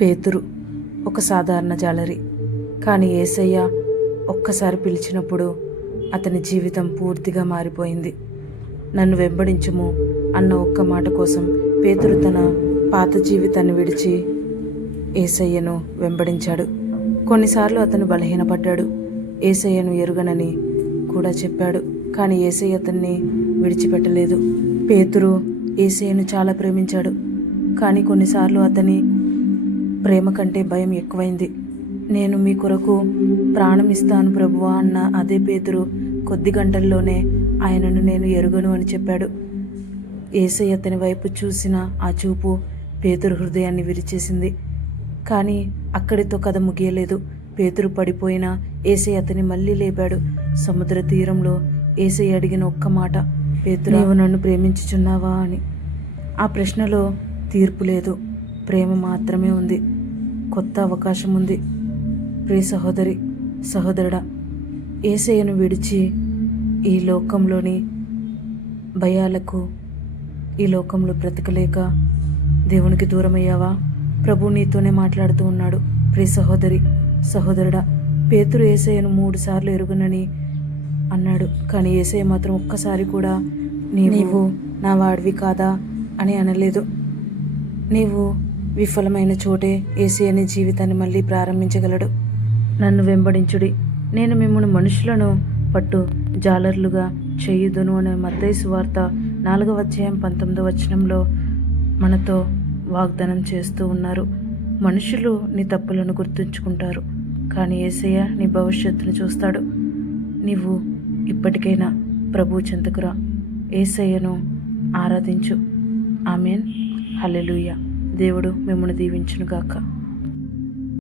పేతురు ఒక సాధారణ జాలరి, కానీ యేసయ్య ఒక్కసారి పిలిచినప్పుడు అతని జీవితం పూర్తిగా మారిపోయింది. నన్ను వెంబడించుము అన్న ఒక్క మాట కోసం పేతురు తన పాత జీవితాన్ని విడిచి యేసయ్యను వెంబడించాడు. కొన్నిసార్లు అతను బలహీనపడ్డాడు, యేసయ్యను ఎరుగనని కూడా చెప్పాడు. కానీ యేసయ్య అతన్ని విడిచిపెట్టలేదు. పేతురు యేసయ్యను చాలా ప్రేమించాడు, కానీ కొన్నిసార్లు అతని ప్రేమ కంటే భయం ఎక్కువైంది. నేను మీ కొరకు ప్రాణం ఇస్తాను ప్రభువా అన్న అదే పేతురు కొద్ది గంటల్లోనే ఆయనను నేను ఎరుగను అని చెప్పాడు. యేసయ్య అతని వైపు చూసిన ఆ చూపు పేతురు హృదయాన్ని విరిచేసింది. కానీ అక్కడితో కథ ముగియలేదు. పేతురు పడిపోయినా యేసయ్య అతని మళ్ళీ లేపాడు. సముద్ర తీరంలో యేసయ్య అడిగిన ఒక్క మాట, పేతురు, నీవు నన్ను ప్రేమించుచున్నావా అని. ఆ ప్రశ్నలో తీర్పు లేదు, ప్రేమ మాత్రమే ఉంది. కొత్త అవకాశం ఉంది. ప్రియ సహోదరి, సహోదరుడా, యేసయ్యను విడిచి ఈ లోకంలోని భయాలకు, ఈ లోకంలో బ్రతకలేక దేవునికి దూరమయ్యావా? ప్రభు నీతోనే మాట్లాడుతూ ఉన్నాడు. ప్రియ సహోదరి, సహోదరుడా, పేతురు యేసయ్యను 3 సార్లు ఎరుగనని అన్నాడు, కానీ యేసయ్య మాత్రం ఒక్కసారి కూడా నీవు నా వాడివి కాదా అని అనలేదు. నీవు విఫలమైన చోటే యేసయ్య నీ జీవితాన్ని మళ్ళీ ప్రారంభించగలడు. నన్ను వెంబడించుడి, నేను మిమ్మల్ని మనుషులను పట్టు జాలర్లుగా చేయుదును అనే మత్తయి సువార్త 4వ అధ్యాయం 19వ వచనంలో మనతో వాగ్దానం చేస్తూ ఉన్నారు. మనుషులు నీ తప్పులను గుర్తుంచుకుంటారు, కానీ యేసయ్య నీ భవిష్యత్తును చూస్తాడు. నీవు ఇప్పటికైనా ప్రభు చెంతకురా, యేసయ్యను ఆరాధించు. ఆమెన్. హల్లెలూయా. దేవుడు మిమ్మల్ని దీవించునుగాక.